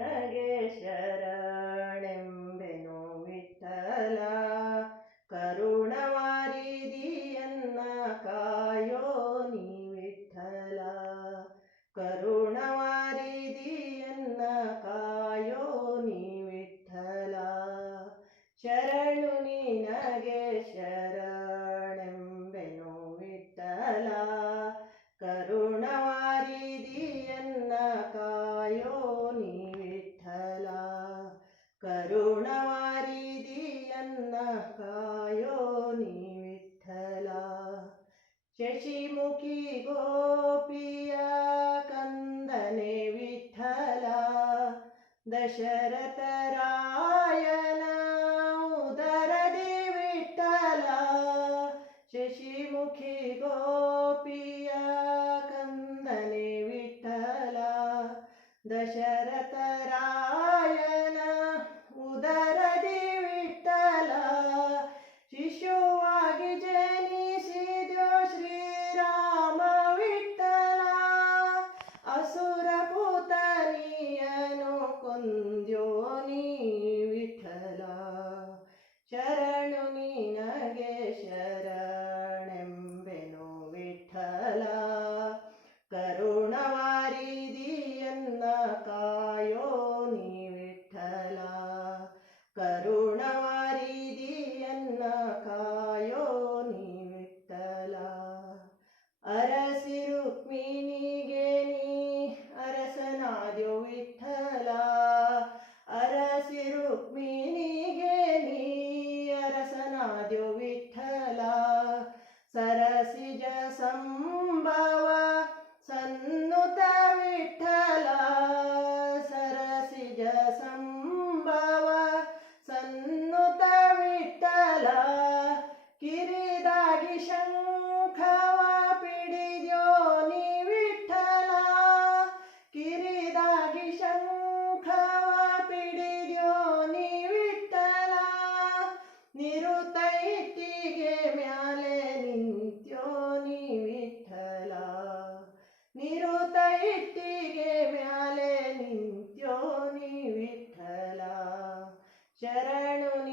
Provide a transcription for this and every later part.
ನಗೇಶ್ವರ शशिमुखी गोपया कन्दने विठ्ठला दशरथरायन उदरदि विठ्ठला शशिमुखी गोपया कन्दने विठ्ठला दशरथरा ಕರುಣವಾರಿದಿಯನ್ನ ಕಾಯೋ ನಿಟ್ಟಲ ಅರಸಿ ರುಕ್ಮಿಣಿಗೆ ನೀ ಅರಸನಾದ್ಯೋ ವಿಠಲ. ಅರಸಿ ರುಕ್ಮಿ ચરણોની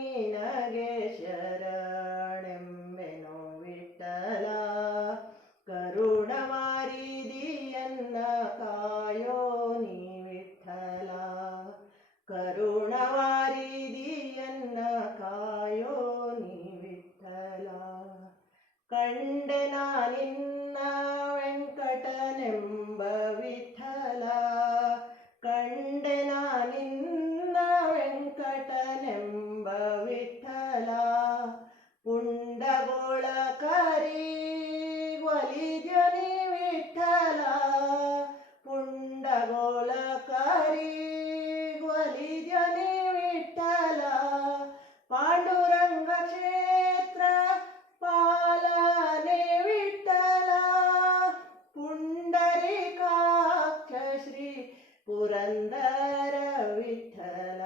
ಪುರಂದರ ವಿಠಲ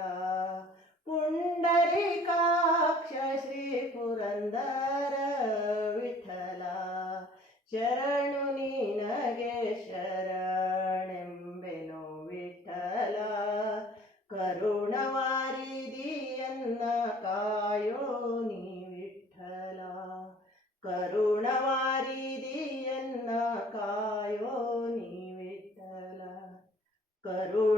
ಪುಂಡರಿಕಾಕ್ಷ ಶ್ರೀ ಪುರಂದರ ವಿಠಲ ಶರಣು ನೀನಗೆ ಶರಣೆಂಬೆನು ವಿಠಲ. ಕರುಣವಾರಿದಿಯನ್ನ ಕಾಯೋ ನೀ ವಿಠಲ. ಕರುಣವಾರಿದಿಯನ್ನ ಕಾಯೋ ನೀ ವಿಠಲ. ಕರು